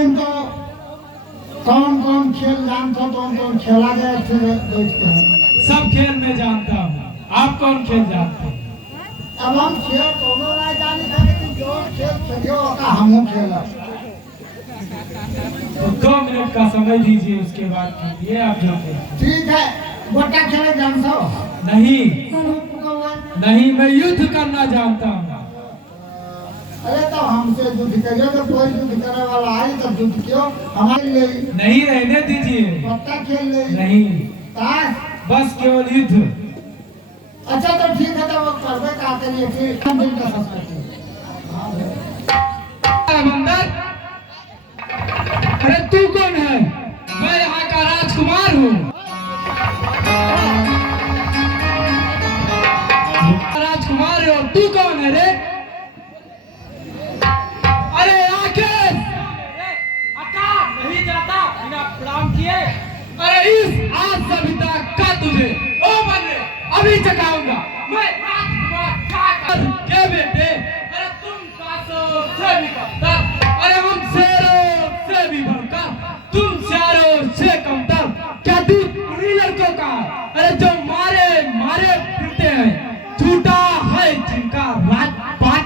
Time तो कौन कौन खेल जानता हो, कौन कौन खेला गया फिर देखते हैं। सब खेल में जानता हूँ। आप कौन खेल जानते हैं? अब हम खेल दोनों ना जाने थे, लेकिन जो खेल खेलो का हम खेला। तो 2 मिनट का समय दीजिए, उसके बाद खेलिए आप जो खेल। ठीक है, गोटा खेले जानते हो? नहीं नहीं, मैं युद्ध करना जानता हूँ। अरे तो हमसे युद्ध करिए, तो कोई युद्ध करने वाला आए तो युद्ध क्यों हमारे लिए? नहीं, रहने दीजिए। पत्ता खेल ले नहीं, ताश, बस केवल युद्ध। अच्छा तो ठीक है, तो वो करवे का करिए फिर हम दिन का संस्कृति। बंदर, अरे तू कौन है? मैं यहाँ का राजकुमार हूँ। राजकुमार हो, तू कौन है रे? अरे आके नहीं जाता बिना प्रणाम किए। अरे इस आज सभ्यता का तुझे ओ बने अभी चकाऊंगा मैं राजकुमार के बेटे। अरे तुम कासों से भी कमतर, अरे हम शेरों से भी बढ़कर, तुम शेरों से कमतर। क्या तू उन्हीं लड़कों का? अरे जो मारे मारे फिरते हैं, झूठा है जिनका राजपाट,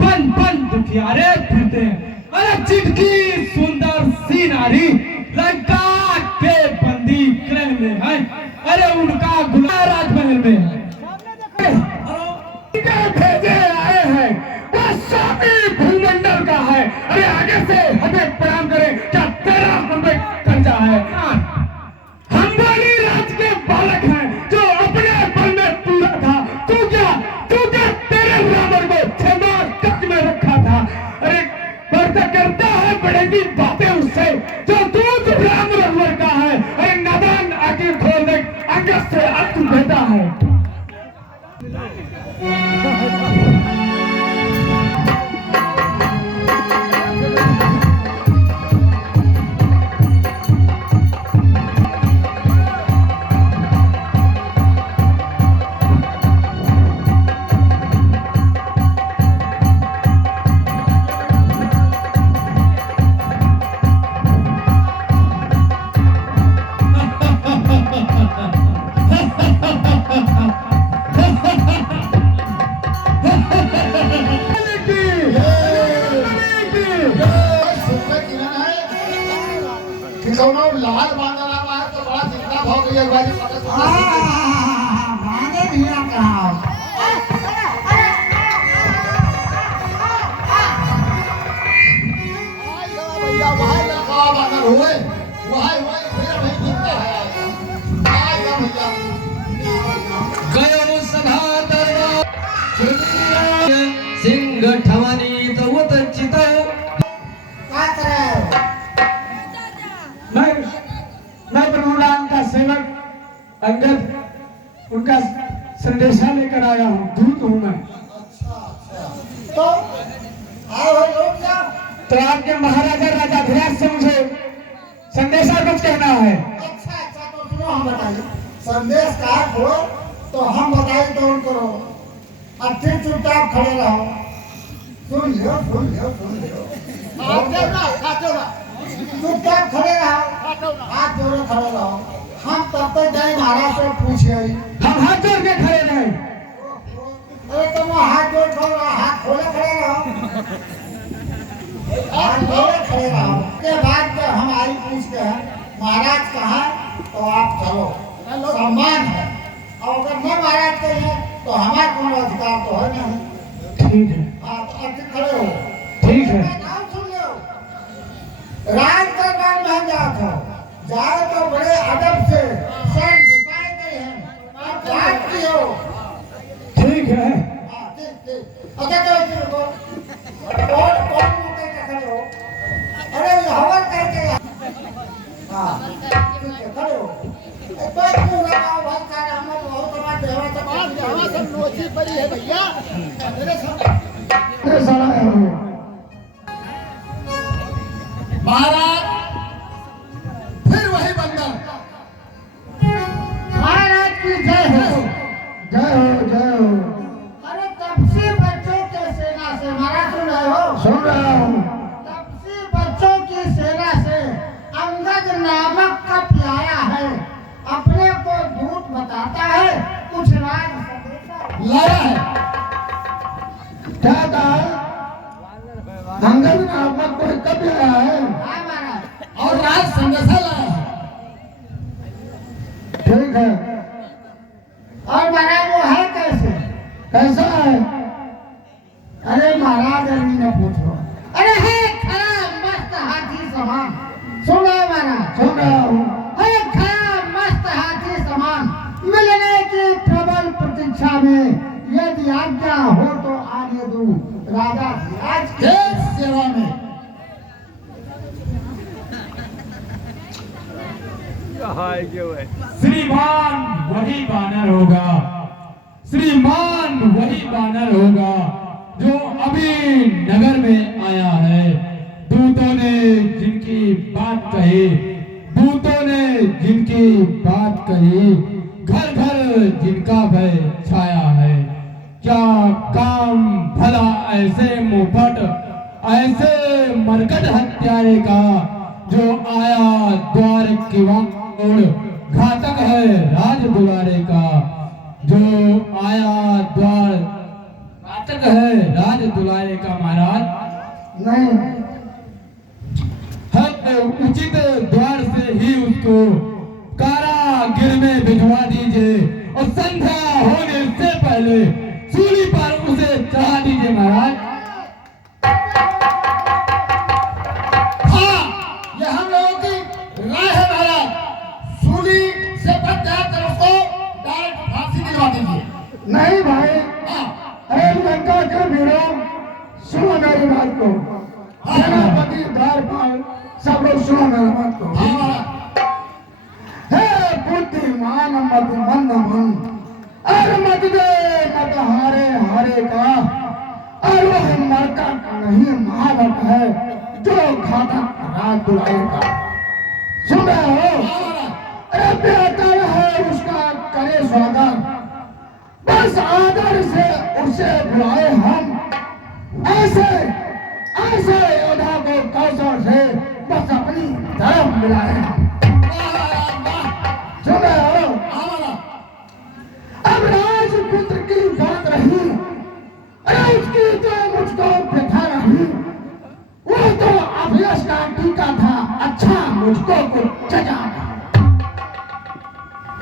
बन बन दुखियारे फिरते हैं। अरे चिटकी सुंदर सी नारी लंका के बंदी गृह में है, अरे उनका गुलाम राजमहल में है। भेजे आए हैं, वो स्वामी भूमंडल का है। अरे आगे से हमें प्रणाम करें, क्या तेरा हमें कर्जा है? हम वाली राज के बालक हैं जो अपने बल में पूरा था। तू क्या तेरे ब्राह्मण को क्षमा कक्ष में रखा था? अरे बढ़ता करता है बड़ेगी बातें उससे जो दूध ब्राह्मण का है। अरे नादान आखिर खोल दे, अंगत से अत्र देता है। लाल बांधना है तो बड़ा चिंता हो गई है भाई। बांधे भी ना कहा भैया, वहाँ लड़का बांधर हुए, वहाँ भैया भाई जिंदा है। आएगा भैया गयो सभा दरबार सिंह ठवानी तो वो तंचित मैं प्रभु राम का सेवक अंगद उनका संदेशा लेकर आया हूँ, दूत हूँ मैं। तो आओ लोग जाओ। तो आपके महाराजा राजाधिराज से मुझे संदेशा कुछ कहना है। अच्छा तो सुनो, हम बताइए संदेश का हो तो हम बताइए तो करो, और फिर चुपचाप खड़े रहो। सुन लियो चुपचाप खड़े रहो, हाथ जोड़े खड़े रहो। हम तब तक जाए महाराज से पूछे। हम हाथ जोड़ के खड़े रहे। अरे तुम हाथ जोड़ खड़े, हाथ खोले खड़े रहो, हाथ जोड़े खड़े रहो। के बाद जब हम आई पूछ के महाराज कहा तो आप चलो, सम्मान है। और अगर मैं महाराज के हैं तो हमारा कोई अधिकार तो है नहीं। ठीक है, आप खड़े हो। ठीक है। राज दरबार में जाते हो, जाए तो बड़े अदब से सर झुकाए गए हैं, आप बात की हो। ठीक है। अच्छा तो रुको, कौन मुझे खड़े हो? अरे ये हवन करके हाँ खड़े हो। तो पूरा भाई का नाम है, बहुत समाज देवा सब नोची पड़ी है भैया मेरे सामने। महाराज फिर वही बंदर। महाराज की जय हो, जय हो, जय हो। अरे तपसी बच्चों के सेना से महाराज सुन रहे हो? सुन रहा हूँ। तपसी बच्चों की सेना संदेशा लाया है। ठीक है। और महाराज वो है कैसे? कैसा है? अरे महाराज अभी न पूछो। अरे है खरा मस्त हाथी समान। सुनो महाराज, सुन रहा हूँ। है खरा मस्त हाथी समान, मिलने की प्रबल प्रतीक्षा में। यदि आज्ञा हो तो आने दूं राजा आज के सेवा में। श्रीमान वही बानर होगा, श्रीमान वही बानर होगा जो अभी नगर में आया है। दूतों ने जिनकी बात कही, दूतों ने जिनकी बात कही, घर घर जिनका भय छाया है। क्या काम भला ऐसे मुफट, ऐसे मरकट हत्यारे का, जो आया द्वार की ओर, घातक है राज दुलारे का। जो आया द्वार घातक है राज दुलारे का महाराज। नहीं उचित द्वार से ही उसको कारागृह में भिजवा दीजिए और संध्या होने से पहले सूली पर उसे चढ़ा दीजिए महाराज। हाँ, ये हम लोगों की राय है महाराज। सूली से बच जाए तो उसको डायरेक्ट फांसी दिलवा दीजिए। नहीं भाई, हाँ, अरे लंका के वीरों, सुनो मेरी बात को। सेनापति द्वारपाल सब लोग सुनो मेरी बात को। हाँ महाराज। हे बुद्धिमान मत मंद मन, और मत दे मत हारे हारे का। और वह मरकट नहीं महावट है जो घातक राज दुलारे का। सुन रहे हो? हाँ महाराज। अरे बेहतर है उसका करे स्वागत, बस आदर से उसे बुलाए हम। ऐसे ऐसे योद्धा को कौशल से बस अपनी तरफ मिलाए हम। सुन रहे हो? हाँ महाराज। अब राजपुत्र की बात रही, अरे उसकी तो मुझको व्यथा रही। वो तो अभ्यस का टीका था, अच्छा मुझको कुछ जजा नहीं।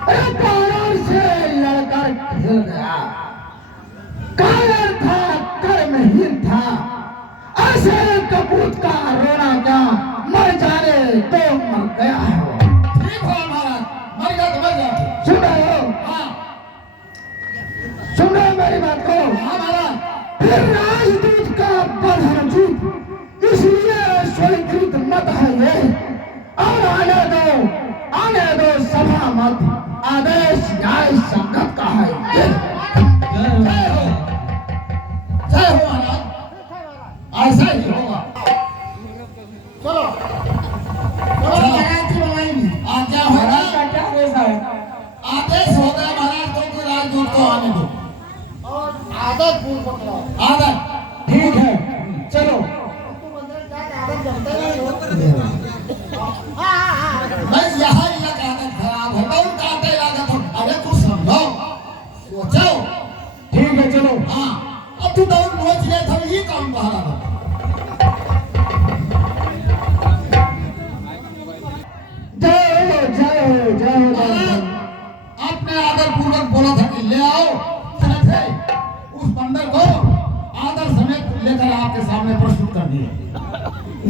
अरे बानर से लड़कर खेल गया, कायर था कर्महीन था। ऐसे कपूत का रोना क्या, मर जाने तो मर गया है वो। ठीक है महाराज, मर गया तो मर गया। सुन रहे हो? हाँ, सुन रहे हो मेरी बात को? हाँ महाराज। फिर राजदूत का बंधन जीत, इसलिए स्वीकृत मत है ये। और आने दो सभा मत, आदेश न्याय संगत का है ये। जय हो, जय हो महाराज। ऐसा ही होगा। चलो चलो महाराज की बुलाएंगे। आज्ञा होगा, क्या आदेश है? आदेश होगा महाराज को कि राजदूत को आने दो। और आदत पूर्वक लो। आदर। ठीक है, चलो। मैं यहाँ ये आदत खराब होता हूँ, काटे लागत हो। अरे कुछ समझो, सोचो। ठीक है, चलो। हाँ, अब तू दौड़ नोच ले तो ये काम बहाना बता। जय हो। आपने आदर पूर्वक बोला था कि ले आओ, सनत है उस बंदर को आदर समेत लेकर आपके सामने प्रस्तुत कर दिए।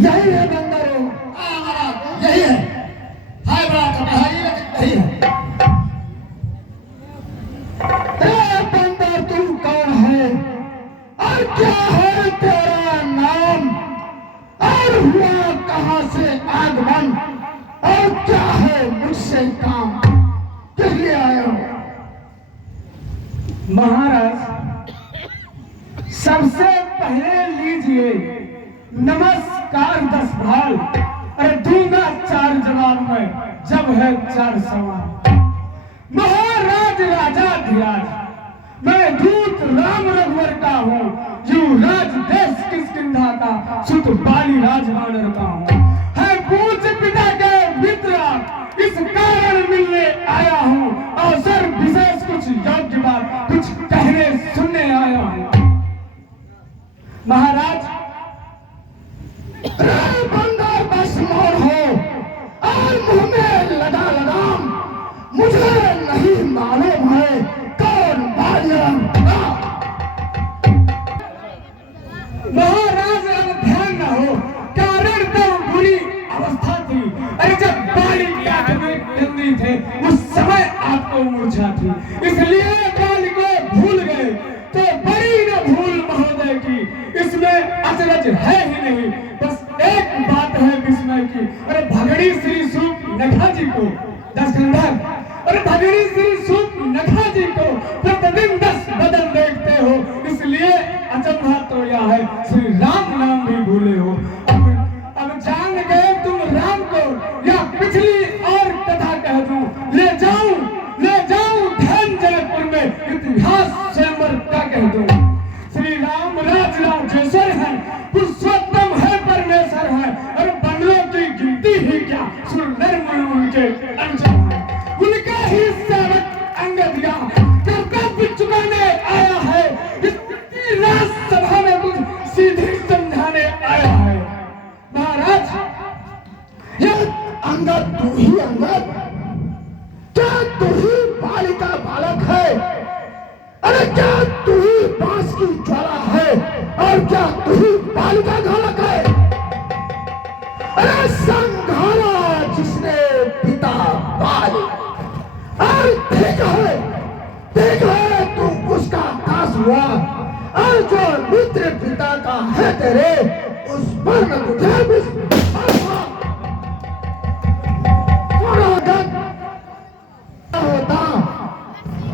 यही है बंदर हो। हाँ महाराज, यही है। हाय बड़ा कटहाई लेकिन यही है। ए बंदर, तू कौन है और क्या है तेरा नाम, और हुआ कहाँ से आगमन, और क्या है मुझसे काम, किस लिए आए हो? महाराज, सबसे पहले लीजिए नमस्कार 10 भाल। अरे दूंगा 4 जवाब में, जब है 4 सवाल। महाराज राजा धीराज, मैं दूत राम रघुवर का हूँ। युवराज देश किष्किंधा का, सुत बाली राज वानर का हूँ। है पूज्य पिता के मित्र, इस कारण मिलने आया हूँ। अवसर विशेष कुछ योग्य बात, कुछ कहने सुनने आया हूँ। महाराज, बंदर बस मोर हो, नहीं मालूम है कौन बालियान। महाराज अब ध्यान न हो, कारण तब बुरी अवस्था थी। अरे जब बाली की आंख में गंदी थे उस समय आपको मूर्छा थी, इसलिए बाली को भूल गए। तो बड़ी न भूल महोदय की, इसमें अचरज है ही नहीं। बस एक बात है विस्मय की, अरे भगड़ी श्री सूप नखा जी को दशकंधर, अरे भगड़ी श्री सूप नखा जी को प्रतिदिन 10 बदन देखते हो, इसलिए अचंभा तो यह है श्री राम नाम भी भूले हो। अब जान गए तुम राम को, या पिछली और कथा कह दूं, ले जाऊं ध्यान जनकपुर में इतिहास स्वयंवर का कह दूं। श्री राम राजेश्वर है, पुरुषोत्तम है, परमेश्वर है, और बंदरों की गिनती ही क्या, सुंदर उनके अंशज हैं। उनका ही सेवक अंगद या कर्तव्य चुकाने आया है, इस राज सभा में कुछ सीधी समझाने आया है। महाराज ये अंगद तू ही अंगद, क्या तू ही बालिका बालक है? अरे क्या तू ही बांस की ज्वाला है, और क्या तू ही बालिका घालक है? अरे संघारा जिसने पिता बाल, और ठीक है तू उसका दास हुआ, और जो मित्र पिता का है तेरे, उस पर न तुझे विश्वास हुआ। होता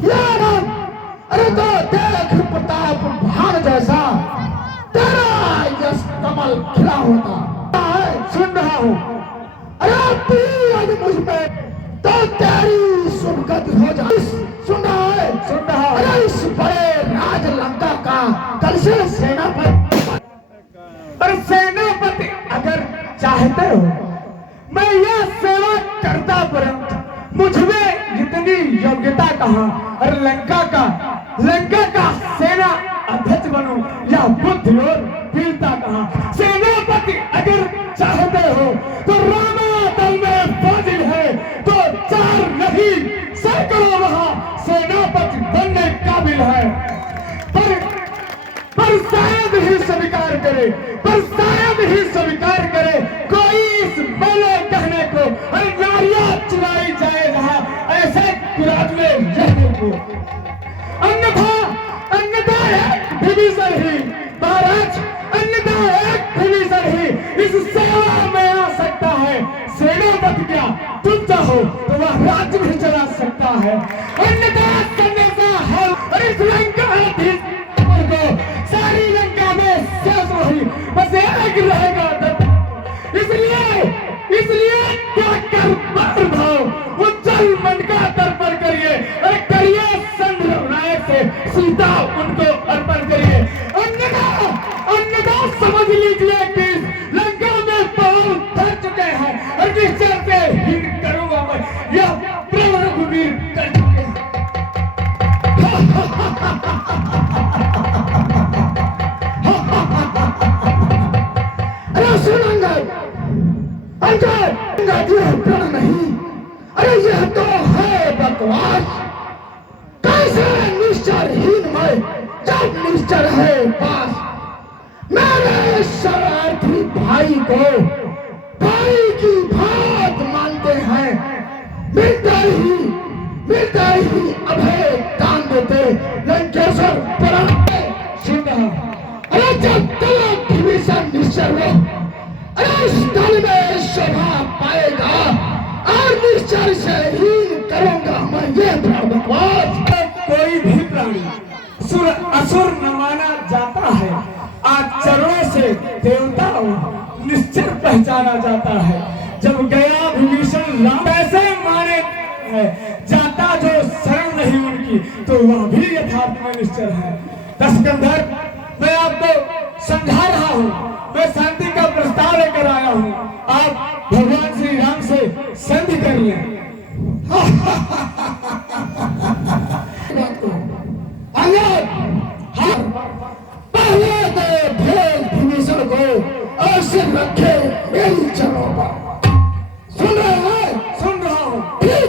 यार, अरे तो देख प्रताप भान जैसा तेरा यश कमल खिला होता। सुन रहा हूँ, अरे तीज मुझ पे तो तेरी सुभगति हो जाए। सुन रहा है, अरे इस बड़े राज लंका का कल से सेनापति, और सेनापति अगर चाहते हो मैं यह सेवा करता, परंतु मुझमें इतनी योग्यता कहाँ, और लंका का सेना अध्यक्ष बनूं, या बुद्धि और वीरता कहाँ। सेनापति अगर चाहते हो तो रामातल में फाजिल है, तो 4 नहीं सैकड़ों वहां सेनापति बनने काबिल है। पर शायद ही स्वीकार करे कोई इस मेले कहने को, अरे नारियां चुराई जाए जहां ऐसे कुराद में रहने को। अन्यथा एक विभीषण ही, महाराज अन्यथा एक विभीषण ही इस सेवा में आ सकता है। सेनापति क्या तुम चाहो तो वह राज्य भी चला सकता है, अन्यथा सन्यासा है। और इस लंका को सारी लंका में शेष वही बस एक रहेगा। इसलिए क्या कर भाव उज्जवल मन का तर्पण करिए, अरे करिए संघनायक से सीता उनको अर्पण करिए। अन्यथा समझ लीजिए कि लंका में पांव धर चुके हैं, और निश्चय से हिंद करूंगा मैं, यह प्रभु रघुवीर कर चुके हैं। अरे सुन अंगद यह प्रण नहीं, अरे यह तो है बकवास। कैसे निश्चरहीन मैं जब निश्चर है पास, मेरे शरारती भाई को भाई की भात मानते हैं, मिलता ही अभय दान देते लंकेश्वर पर। अरे जब तक विभीषण निश्चर हो, अरे स्थल में शोभा पाएगा, और निश्चर से ही करूंगा मैं ये बकवास। कोई भी प्राणी असुर न माना जाता है, आचरणों से देवता निश्चर पहचाना जाता है। जब गया विभीषण राम ऐसे माने जाता जो शरण नहीं उनकी, तो वह भी यथार्थ में निश्चर है। दशकंधर मैं आपको समझा रहा हूँ, मैं शांति का प्रस्ताव लेकर आया हूँ, आप भगवान श्री राम से संधि कर लें। पहले तो भेद विभीषण को ऐसे रखे मेरी चरणों पर। सुन रहे हैं? सुन रहा हूँ। फिर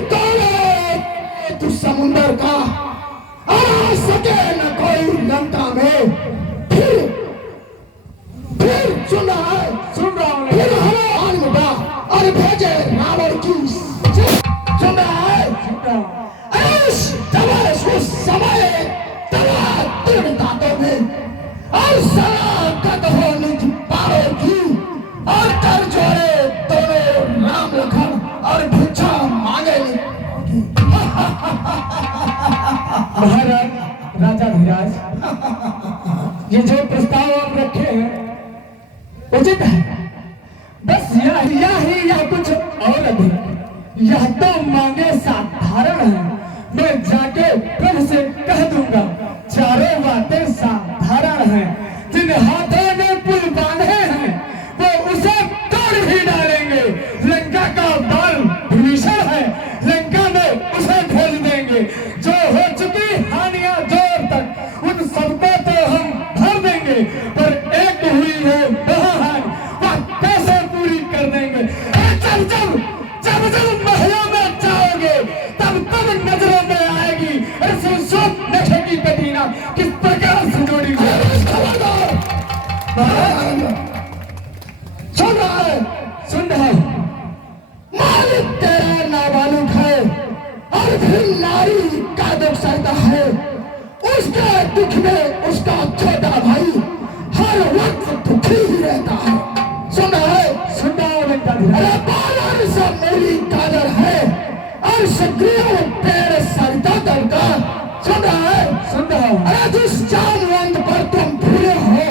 तू महाराज राजा धीराज, ये जो प्रस्ताव आप रखे हैं उचित है, बस यह कुछ और अधिक। यह तो मांगे साधारण है, मैं जाके प्रभु से कह दूंगा। चारों बातें साधारण हैं, जिन हाथों ने पुल बांधे हैं वो उसे तोड़ ही डालेंगे। लंका का बाल भीषण है, लंका में उसे भेज देंगे। जो हो चुकी हानियां जोर तक, उन सबको तो हम भर देंगे, पर एक हुई है महान, वह कैसे पूरी कर देंगे। जब महलों में जाओगे तब नजरों में आएगी की कटीना किस प्रकार से जोड़ी गई। सुन रहा है मालिक तेरा नाबालिग है और फिर नारी का दुख सहता है। उसके दुख में उसका छोटा भाई हर वक्त दुखी ही रहता है। सुन रहा है, सुन रहा है। अरे बालर सब मेरी कादर है और सक्रिय तेरे सरिता दल का। सुन रहा है, सुन रहा हूं। अरे जिस जामवंत पर तुम भूले हो,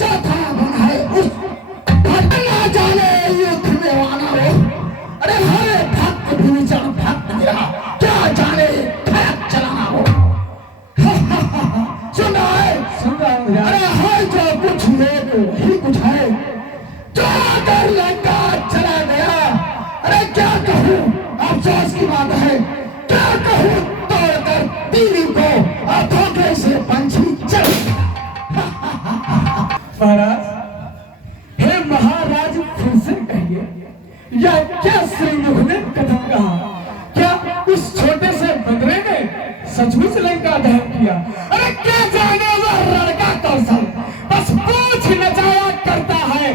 चौथा गुण है उस ना जाने युद्ध में आना हो। अरे हरे भक्त भूषण भक्त मेरा, क्या जाने फैक चलाना हो। सुन रहा है, सुन रहा हूं। अरे है जो कुछ लोग ही कुछ है, जो अगर लंका चला गया। अरे क्या कहूँ, अफसोस की बात है, क्या कहूँ, तोड़कर तीली को और धोखे से पंछी चल। महाराज, हे महाराज, फिर से कहिए, यह क्या श्रीमुख ने कथन कहा? क्या उस छोटे से बंदरे ने सचमुच लंका दहन किया? अरे क्या जाने वह लड़का कौशल, बस पूछ नचाया करता है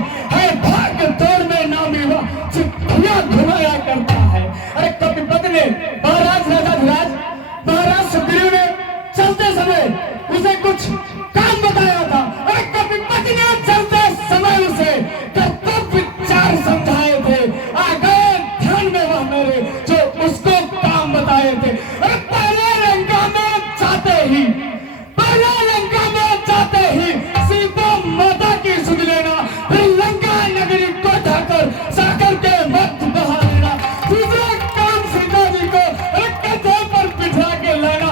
भाग दौड़ में नामी वह चिट्ठियां घुमाया करता है। अरे कपिपति ने महाराज राजा धीराज, महाराज सुग्रीव ने चलते समय उसे कुछ काम बताया था। अरे कपिपति ने चलते समय उसे कर्तव्य विचार समझाए थे। आ गए ध्यान में वह मेरे जो उसको काम बताए थे। अरे पहले लंका में जाते ही सीता माता की सुध लेना, फिर लंका नगरी को ढाकर सागर के मत बहा लेना। दूसरा काम सीता जी को कंधे पर बिठा के लाना,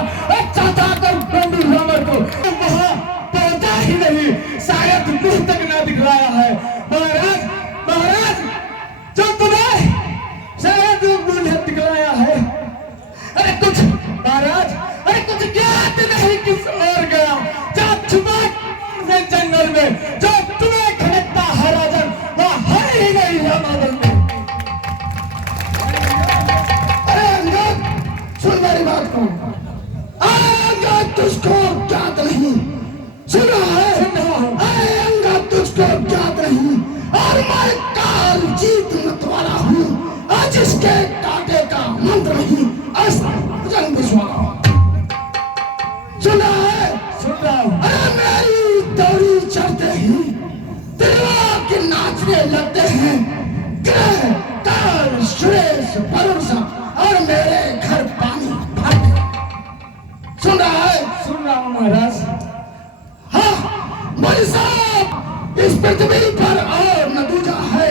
चाचा कर बंधु रावण को वहां पहुंचा ही नहीं, शायद मुंह तक न दिखलाया है। महाराज जो तुम्हें शायद मुंह दिखलाया है। अरे कुछ महाराज, अरे कुछ ज्ञात नहीं किस ओर गया, जब छुपा से जंगल में, जो तुम्हें खड़कता है राजन, वह है ही नहीं है बादल में। अरे अंगद, सुन मेरी बात को। अंगद तुझको ज्ञात नहीं, सुन रहा है? अरे अंगद तुझको ज्ञात नहीं, और मैं काल जीत मत वाला हूँ, आज इसके कांटे का मंत्र नहीं जन्म विश्वास। सुन रहा है? सुन रहा हूं। अरे मेरी दौड़ी चढ़ते ही तिरवा के नाचने लगते हैं ग्रह काल सुरेश वरुण सब, और मेरे घर पानी भर। सुन रहा है? सुन रहा हूं महाराज। हाँ मोदी साहब, इस पृथ्वी पर और न दूजा है,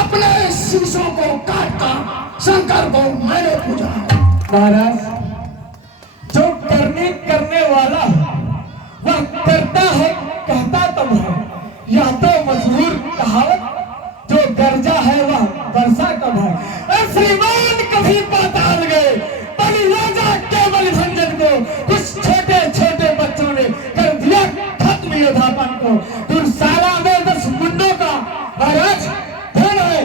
अपने शीशों को काट कर शंकर को मैंने पूजा है। महाराज, जो करने वाला वह करता है, कहता तब है। यह तो मशहूर कहावत, जो गर्जा है वह वर्षा कब है। श्रीमान कभी पाताल गए, बलिराजा केवल भंजन को, कुछ छोटे छोटे बच्चों ने कर दिया खत्म योद्धापन को। दुर्शाला में 10 मुंडों का, महाराज ध्यान है,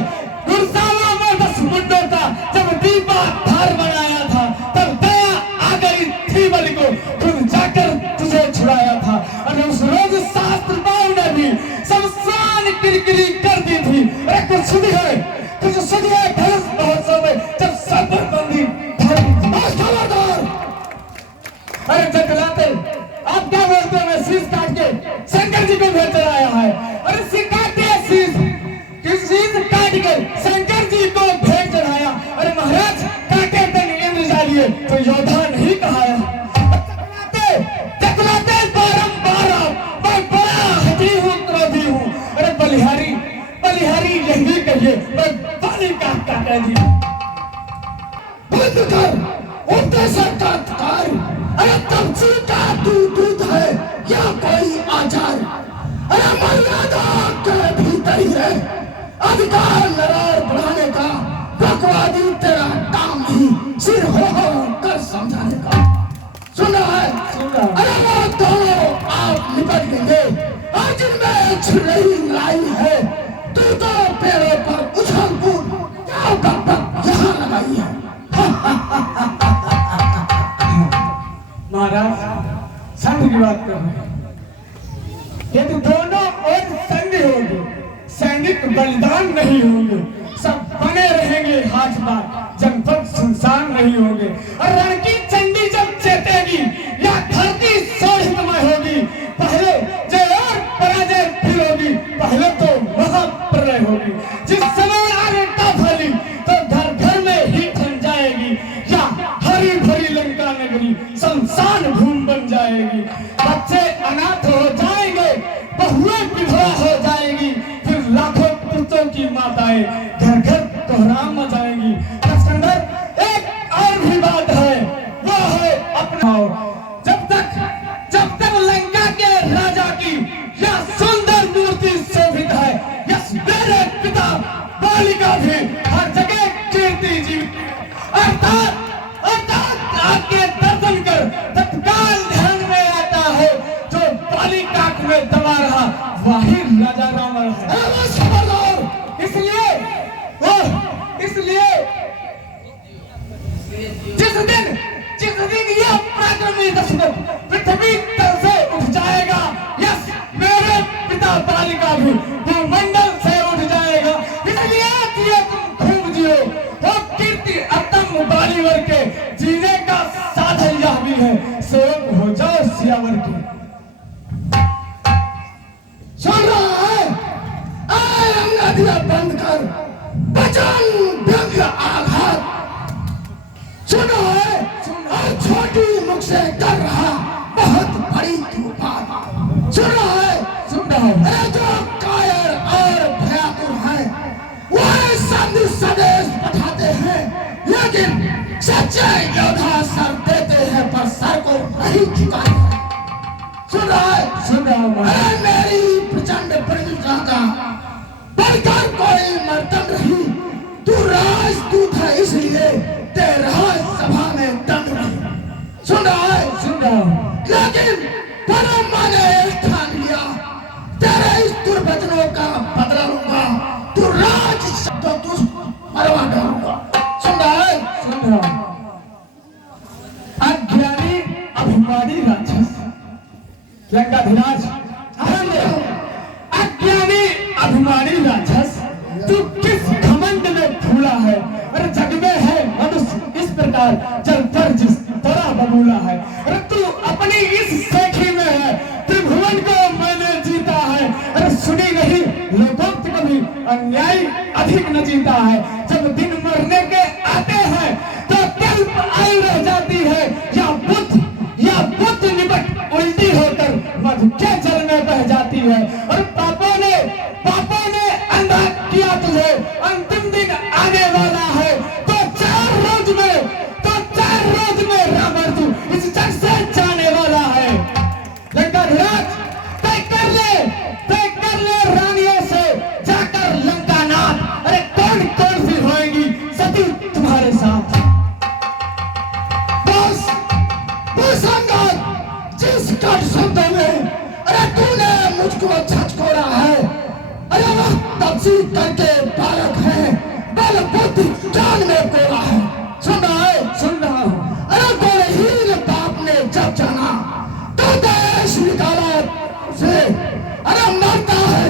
दुर्शाला में 10 मुंडों का जब दीपा धार बनाया था, तब दया आ गई थी बलि को, खुद जाकर तुझे छुड़ाया था। और उस रोज शास्त्रबाऊ ने भी शमशान किरकिरी कर दी थी। अरे कुछ सुधी है, कुछ सुधी है धनुष महोत्सव में जब सबरबंदी खबरदार। अरे जगलाते, आप क्या बोलते हो? मैं शीश काट के शंकर जी को भेज आया है। अरे सिकाटे शीश, किस शीश काट के शंकर जी को भेज चढ़ाया। अरे महाराज, काटे तन इंद्र जालिए तो योद्धा नहीं कहा। कैदी। बंद कर उल्टे से कर। अरे तमची का दूध है या कोई आचार। अरे मर्यादा के भीतर ही है अधिकार लड़ाई बढ़ाने का। बकवादी तेरा काम नहीं सिर हो कर समझाने का। सुना है? अरे वो दोनों आप निपट लेंगे और जिनमें छिड़ी लाई है तू तो पेड़ों पर उछल कूद क्या बक यहाँ लगाई है। महाराज संघ की बात कर रहे हैं। यदि दोनों ओर संघ होंगे सैनिक बलिदान नहीं होंगे, सब बने रहेंगे हाथदार, जनपद सुनसान नहीं होंगे। और रण की चंडी जब चेतेगी या धरती शोषितमय होगी, पहले जय और पराजय फिर होगी। पहले तो महाप्रलय होगी। जिस समय आरेटा फैली तो घर घर में ही थम जाएगी या हरी भरी लंका नगरी शमशान भूमि बन जाएगी। बच्चे अनाथ हो जाएंगे, बहुएं विधवा हो जाएगी, फिर लाखों पुत्रों की माताएं घर घर कोहराम मचाएंगी। लक्ष्मणदर एक और भी बात है, वो है अपना जब तक लंका के राजा की यह सुंदर मूर्ति शोभित है, यस मेरे पिता बाली का भी हर जगह कीर्ति जीवित। अर्थात आपके दर्शन कर तत्काल ध्यान में आता है जो बाली काक में दबा रहा वही राजा रावण है। इसलिए जिस दिन यह पराक्रमी दशरथ पृथ्वी तल से उठ जाएगा, यस मेरे पिता बाली का भी भूमंडल से उठ जाएगा। इसलिए तुम खूब जियो हो कीर्ति अतम बालीवर के जीने का साधन यह भी है, सेवक हो जाओ सियावर के। सुन रहा है? बंद कर बचन व्यंग्य आघात। सुनो है और छोटी मुख से कर रहा बहुत बड़ी बात। सुन रहा है? सुन रहा हूं। अरे जो कायर और भयातुर है वो संधि सदेश पठाते हैं, लेकिन सच्चे योद्धा सर देते हैं पर सर को नहीं झुकाते। सुन रहा है? सुन रहा हूं। अरे मेरी प्रचंड प्रतिष्ठा का बढ़कर कोई मर्तन नहीं। तू राजदूत है इसलिए तेरा सभा में दंड नहीं। सुन रहा है? सुन रहा हूं। लेकिन परम ने ठान लिया तेरे इस दुर्वचनों का बदला लूंगा। तू राज तो तू मरवा डालूंगा। सुन रहा है? सुन रहा हूं। अज्ञानी अभिमानी राक्षस लंकाधिराज, अज्ञानी अभिमानी राक्षस, तू किस घमंड में फूला है। अरे जग में है मनुष्य इस प्रकार जल पर जिस तरह बबूला है। अरे तू अपनी इस सेठी में है, त्रिभुवन को मैंने जीता है। अरे सुनी नहीं लोकोक्त कभी अन्याय अधिक न जीता है। जब दिन मरने के आते हैं तो कल्प आई रह जाती है या बुद्ध निपट उल्टी होकर मधु के जल में बह जाती है। और पापों ने अंधा किया तुझे, अंतिम दिन आने वाला है तो चार रोज में रावण तू इस जग से जाने वाला है। लंकाधिराज तय कर ले रानियों से जाकर लंकानाथ। अरे कौन सी होएगी सती तुम्हारे साथ। जिस कट शब्द में अरे तूने मुझको झचकोड़ा है, अरे वह तपसी करके बालक है, बल बुद्धि ज्ञान में कोरा है। सुन रहा है? सुन रहा हूं। अरे गोलहीन बाप ने जब जाना तो देश निकाला से अरे मरता है।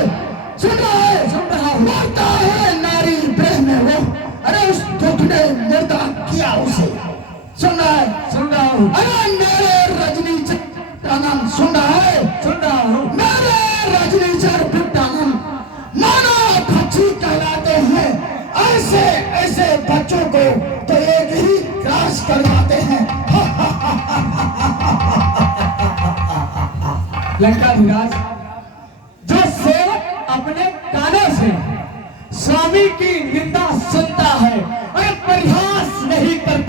सुन रहा है? सुन रहा हूं। मरता है नारी प्रेम में वो, अरे उस दुख ने मुर्दा किया उसे। सुन रहा है? सुन रहा हूं। अरे मेरे रजनी का नाम सुन रहा है? सुन रहा हूं। मेरे रजनी चर बिट्टानम मानो पक्षी कहलाते हैं। ऐसे बच्चों को तो एक ही क्रास करवाते हैं। लंकाधिराज, जो सेवक अपने कानों से स्वामी की निंदा सुनता है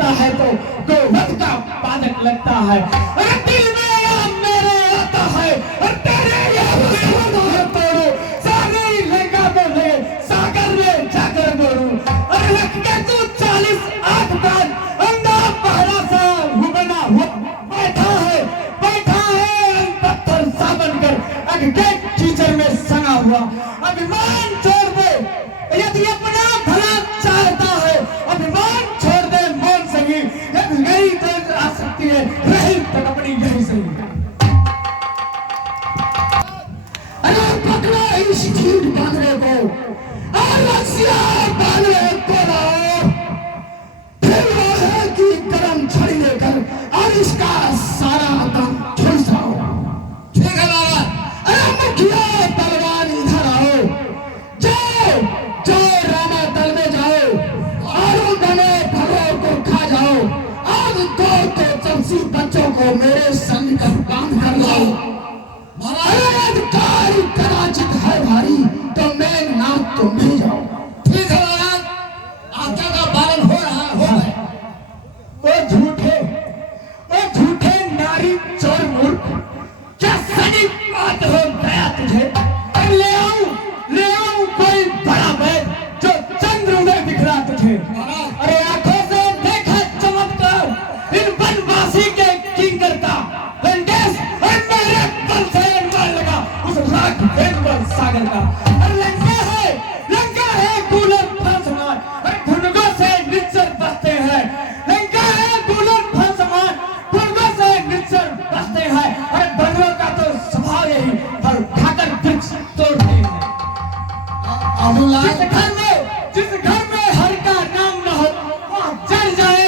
आता है तो गोवध का पादक लगता है। अरे दिल में या मेरे आता है और तेरे या तोड़ो सागरी लंका को ले सागर में जाकर बोलूं। अरे रख के तू 40 आंख कान अंधा पहरा सा हुबना हुआ बैठा है पत्थर सा बनकर अगले कीचड़ में सना हुआ। अभिमान छोड़ दे यदि अपना भला चाहता है, अभिमान छोड़ दे मौन सही, यदि नहीं तो आ सकती है रही तक अपनी यही सही। अरे पकड़ो इस ढीठ बांधने को और रस्सियां बांधने को लाओ, फिर वो है कि गरम छड़ी लेकर और इसका सारा दम झुलसाओ। ठीक है बाबा। अरे मुखिया बलवान इधर आओ, जाओ जाओ रामा दल में जाओ और उन बने भरों को खा जाओ और दो चमसी बच्चों को मेरे संग कर बांध कर लाओ। अरे अधिकारी कदाचित है भारी तो मैं ना तुम भी जाओ। ठीक है बाबा, आज्ञा का पालन हो रहा हो गए। वो झूठे नारी चोर मूर्ख, क्या सही बात हो गया तुझे? अब ले आऊं कोई बड़ा बैल जो चंद्र में दिख रहा तुझे। अरे आंखों से देखा चमत्कार इन बनवासी के किंकर का, लंकेश और मेरे बल से अनवर लगा उस राख वेदवर सागर का। अरे लंका है कूलर फल समान और भुनगों से निच्चर बसते हैं। लंका है कूलर फल समान भुनगों से निच्चर बसते हैं। अरे बंदरों का तो स्वभाव यही फल खाकर वृक्ष तोड़ते हैं। जिस घर में हर का नाम न हो वह जल जाए,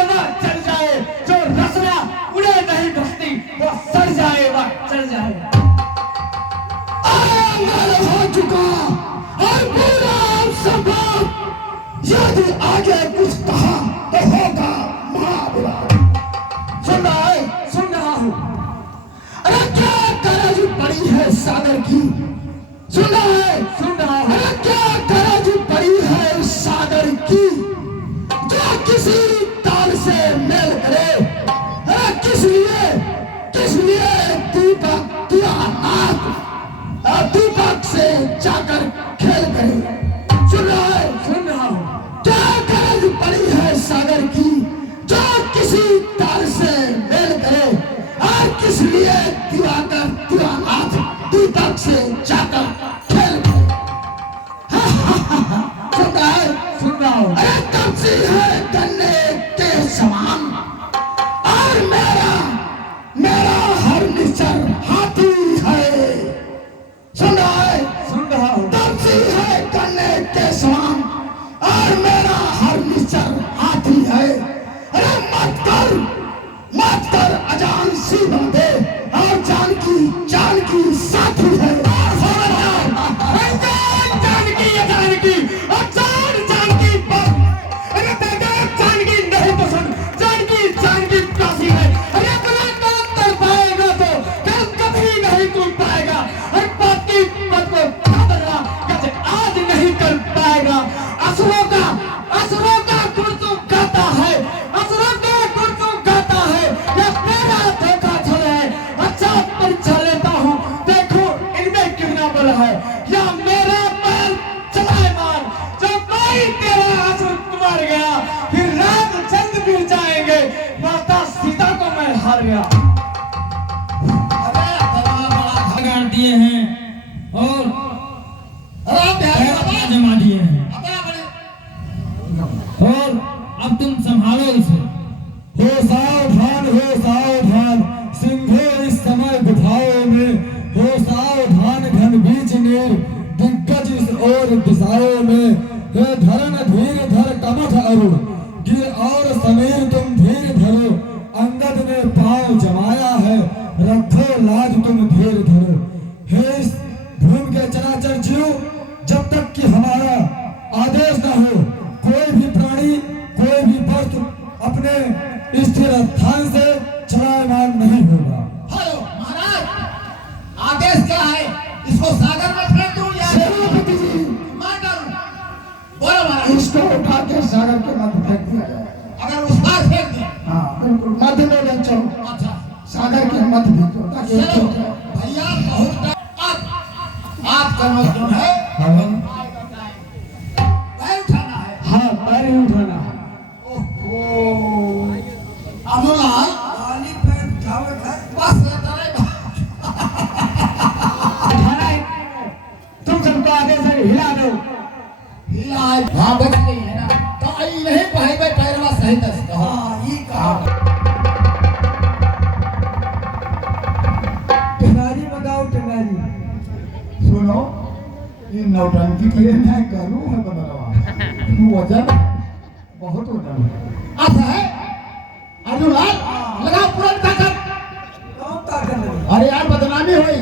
जो रसना उड़े नहीं बसती वो सड़ जाए वह चल जाए। आंगन हो चुका और पूरा सब यदि आगे कुछ कहा तो होगा महाविवाद। सुन रहा हूँ। अरे क्या गरज पड़ी है सागर की, सुन रहा हूँ। अरे क्या गरज पड़ी है सागर की, जो किसी ताल से मेल करे। अरे किस लिए दीपक दिया नाथ दीपक से जाकर खेल करे। सुन रहा हूँ। क्या गरज पड़ी है सागर की, जो किसी ताल से मेल करे और किस लिए दीवानाथ दीपक से जाकर खेल करे। सुन रहा हूँ। अरे तपसी है गन्ने के समान और मेरा हर निश्चर हाथी है। सुन रहा हूँ। तपसी है गन्ने के समान और मेरा हर निश्चर हाथी है। अरे मत कर अजान सी बातें और जानकी साथी है। जानकी जानकी नहीं पसंद, जानकी प्यासी है। अरे तुम्हें काम कर पाएगा तो कल कभी नहीं तुम पाएगा। हर बात की बात को बदलना कैसे आज नहीं कर पाएगा। असुरों का गुण तू गाता है, या मेरा धोखा छल है। अच्छा परीक्षा लेता हूँ, देखो इनमें कितना बल है। या मेरा पैर चलाए मार, जब भाई तेरा असुर मर गया फिर रात चंद बीत जाएंगे, माता सीता को मैं हार गया। गाड़ दिए हैं और जमा दिए हैं और अब तुम संभालो इसे। हो सावधान सिंहो इस समय गुफाओं में, हो सावधान घन बीच नीर दिग्गज इस ओर दिशाओं में। हे धरन धीर धर कमठ अरुण गिर और समीर तुम धीर धरो। अंगद ने पांव जमाया है रखो लाज तुम धीर धरो। हे इस भूमि के चराचर जीव, जब तक कि हमारा आदेश न हो कोई भी प्राणी कोई भी वस्तु अपने स्थिर स्थान से चलायमान नहीं होगा। हेलो महाराज, आदेश क्या है? इसको सागर में फेंक दूं या सेनापति जी मार डालूं? बोलो महाराज। इसको उठा के सागर के मध्य फेंक दिया जाए। अगर उस पार फेंक दें बिल्कुल मध्य में बच्चों अच्छा सागर के मध्य भेजो ताकि ये चलो ठीक है। भैया बहुत आपका मजदूर है हाँ पैर उठाना है हाँ पैर ही उठाना है। ओहो अनुलाल खाली पैर उठावे है। बस तेरे उठाना है। तुम सबको आगे से हिला दो। हिलाए हाँ बच गई है ना तो आई नहीं बहेबे पैरवा सही दस कहो हाँ ये कहा टेंगारी लगाओ टेंगारी। सुनो ये नौटंकी के मैं करूँ है बदलवा वजन बहुत वजन है। अच्छा है अनुलाल लगाओ पूरा ताकत कौन ताकत लगी? अरे यार बदनामी हुई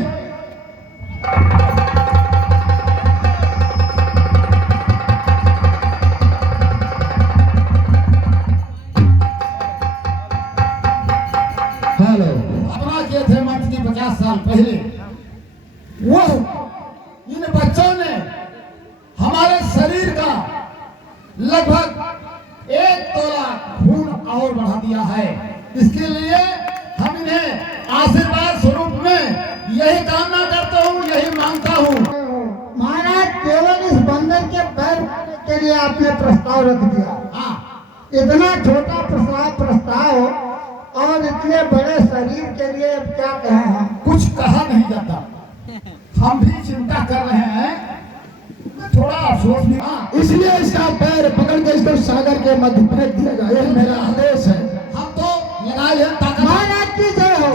हेलो अपना किए थे मंच की 50 साल पहले वो इन बच्चों ने हमारे शरीर का लगभग 1 तोला खून और बढ़ा दिया है इसके लिए हम इन्हें आशीर्वाद स्वरूप में यही कामना करता हूँ यही मांगता हूँ महाराज केवल इस बंदर के पैर के लिए आपने प्रस्ताव रख दिया। हाँ इतना छोटा प्रस्ताव और इतने बड़े शरीर के लिए अब क्या कहें हम। कुछ कहा नहीं जाता हम भी चिंता कर रहे हैं थोड़ा अफसोस भी हाँ इसलिए इसका पैर पकड़ के इसको सागर के मध्य फेंक दिया जाए यही मेरा आदेश है। हम तो लगाए हैं ताकत महाराज की जय हो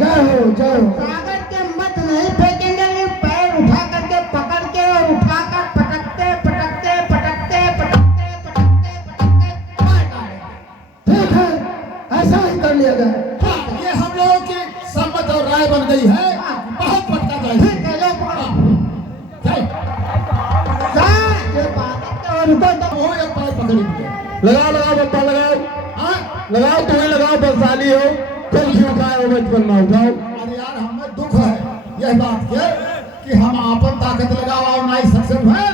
जय हो जय हो। सागर के मध्य नहीं फेंकेंगे लेकिन पैर उठा करके पकड़ के और उठाकर पटकते पटकते पटकते पटकते पटकते पटकते मार डालेंगे। ठीक है ऐसा ही कर लिया जाए। हाँ, ये हम लोगों की सम्मत और राय बन गई है बहुत पटका ठीक जाएगी है लो पकड़ो। जय ये बात है और रुको तो वो एक पैर पकड़ी मुझे लगाओ लगाओ बप्पा लगाओ हाँ लगाओ तुम्हें लगाओ बसाली हो कल क्यों उठाए हो बचपन में उठाओ। अरे यार हमें दुख है यह बात के कि हम आपन ताकत लगाओ और नहीं सक्सेस है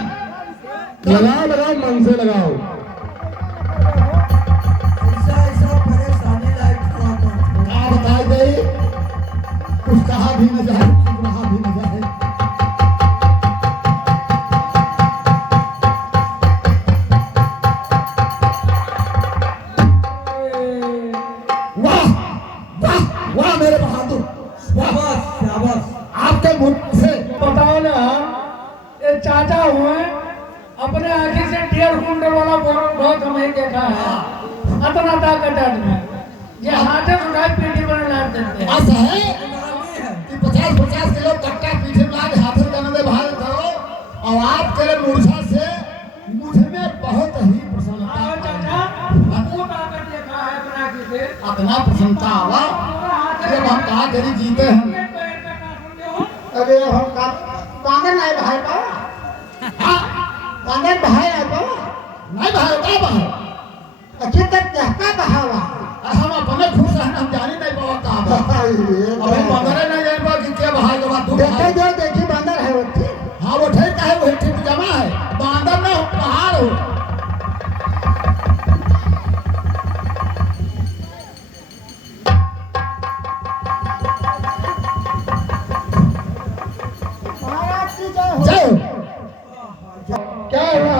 लगाओ लगाओ मन से लगाओ। ऐसा परेशानी लायक हुआ तो क्या बताई गई कुछ कहा भी न जाए कुछ रहा भी न जाए वाह वाह वाह मेरे बहादुर वाह शाबाश शाबाश। आपके मुख से बताओ ना ये चाचा हुए अपने आंखी से 1.5 कुंटल वाला बहुत हमें देखा है अतना ताकत आदमी ये हाथे से उठाए पीठी पर लाद देते हैं। ऐसा है नामी है। कि 50-50 किलो कट्टा पीछे में लाके हाथ में करने भाग करो और आप तेरे मूर्छा से मुझे में बहुत ही प्रसन्नता आओ चाचा वो ताकत देखा है अपने आंखी से अपना प्रसन्नता आवा जब हम कहा करी जीते हैं ये पैर का ना सुनते हो अरे हम का कांगन नहीं भाई का कांगन भाई है तो नहीं भाई का भाई अच्छी तक कहता बहावा। हम अपने खुश हैं हम जानी नहीं पावा कहा बा अबे बंदरे नहीं जान पा कि क्या भाई के बाद तू देखे भाई जो देखी बंदर है वो थी। हाँ वो ठीक है वो ठीक जमा है बांदर में पहाड़ हो महाराज की जय हो। जय हो। क्या हुआ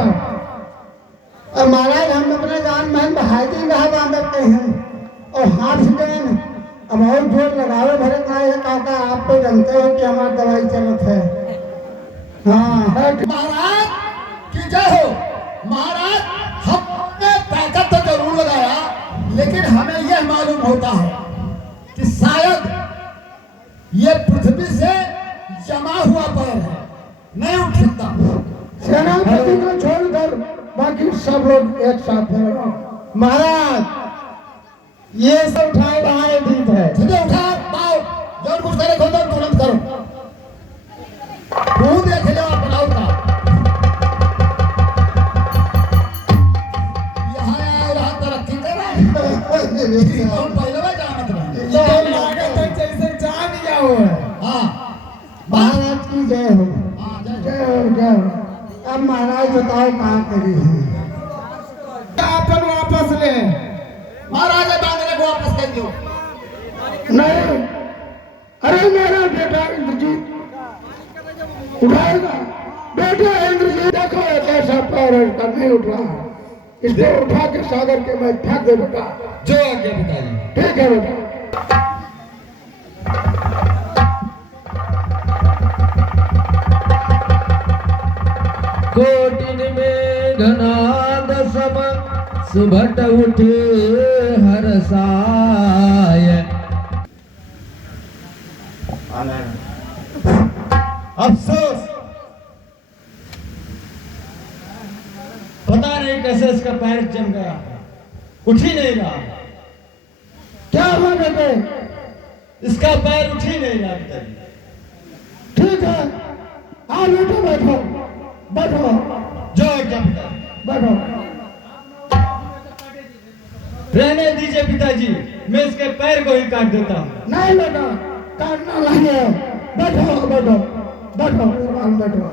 और महाराज हम अपने जान में बहाई दिन रहा बांधर के हैं और हाथ से देन अब और जोर लगावे भरे का है काका आप तो जानते हो कि हमारी दवाई चलत है। हाँ महाराज की जय हो महाराज हमने ताकत तो जरूर लगाया लेकिन हमें यह मालूम होता है कि शायद ये पृथ्वी से जमा हुआ पैर है नहीं उठ सकता सेनापति को छोड़कर बाकी सब लोग एक साथ हैं। महाराज ये सब उठाए बाहर दीप है। सीधे उठा पाओ जो कुछ करे खोदो तुरंत करो तू देख लो अपना का यहाँ आया और यहाँ तरक्की कर रहा है हम पहले में जानत रहे तो लागत है जैसे जान लिया हो। हाँ महाराज की जय हो। हाँ जय जय हो जय हो। अब महाराज बताओ कहाँ करी है। अपन वापस ले महाराज बांधने को वापस कर दो। नहीं, अरे मेरा बेटा इंद्रजीत उठाएगा। बेटा इंद्रजीत देखो कैसा पैर है इसका, नहीं उठ रहा है। इसको उठा के सागर के मैं फेंक दे बेटा। जो आज्ञा पिताजी। ठीक है बेटा। कोटिन में घनाद सम सुभट उठे हरसाय। अफसोस, पता नहीं कैसे इसका पैर जम गया, उठ ही नहीं रहा। क्या हुआ बेटे? इसका पैर उठ ही नहीं रहा पिताजी। ठीक है, आओ बेटो, बैठो बैठो जो आज्ञा पिताजी। बैठो। रहने दीजिए पिताजी, मैं इसके पैर को ही काट देता हूँ। नहीं बेटा, काटना नहीं है। बैठो बैठो बैठो बैठो।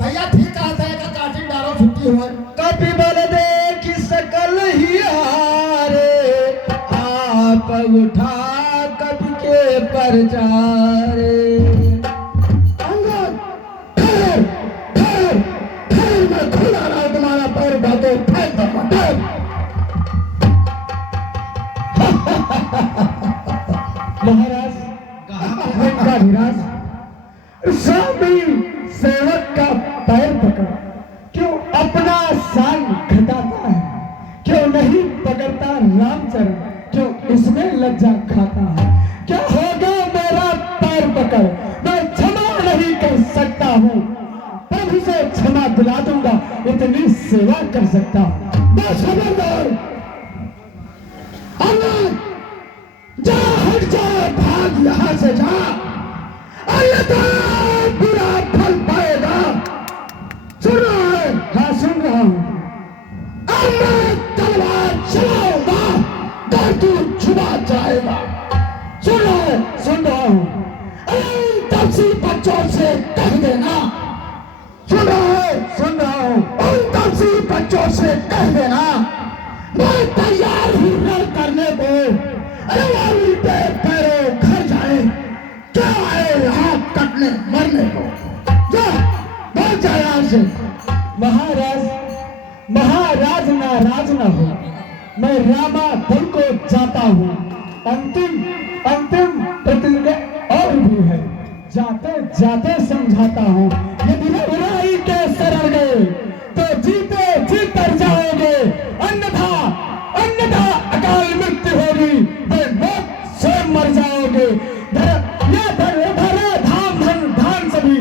भैया ठीक कहा था कि काटिन डालो छुट्टी हुआ। कपि बल दे कि सकल ही हारे, आप उठा कपि के परचारे। अंगद, ठहर ठहर ठहर, मैं खुला रहा तुम्हारा पैर उठा के फेंक दूंगा। महाराज, गंगाधीराज, स्वामी सेवक का पैर पकड़ क्यों अपना शान घटाता है? क्यों नहीं पकड़ता रामचरण? क्यों इसमें लज्जा खाता है? क्या होगा मेरा पैर पकड़? मैं क्षमा नहीं कर सकता हूँ, प्रभु से क्षमा दिला दूंगा, इतनी सेवा कर सकता हूँ। बस खबरदार, जा, हट जा, भाग यहाँ से जा, अन्यथा बुरा फल पाएगा। सुन रहा है? हाँ सुन रहा हूँ। अब मैं तलवार चलाऊंगा तो तू छुपा जाएगा। सुन रहा है? सुन रहा हूँ। अरे उन तपसी बच्चों से कह देना। सुन रहा है? सुन रहा हूँ। उन तपसी बच्चों से कह देना मैं तैयार हूँ रण करने को। अरे वो उल्टे पैरों घर जाए, क्या आए यहाँ कटने मरने को? जा, बहुत जा यहाँ से। महाराज, महाराज नाराज न हो, मैं रामा दल को जाता हूँ। अंतिम अंतिम प्रतिज्ञा और भी है, जाते जाते समझाता हूँ। यदि बुराई के शरण गए तो जीते जी तर जाओगे, अन्यथा अन्यथा अकाल मृत्यु होगी, वे मौत से मर जाओगे। धाम धन धान सभी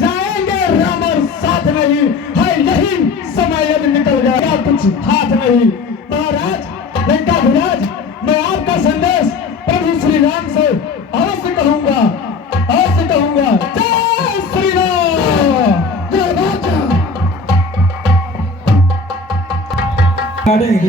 जाएंगे, राम और साथ नहीं है, यही समय यदि निकल गया कुछ हाथ नहीं। महाराज लंकाधिराज, मैं आपका संदेश प्रभु श्री राम से अवश्य कहूंगा, अवश्य कहूंगा। जय श्री राम, जय राजा।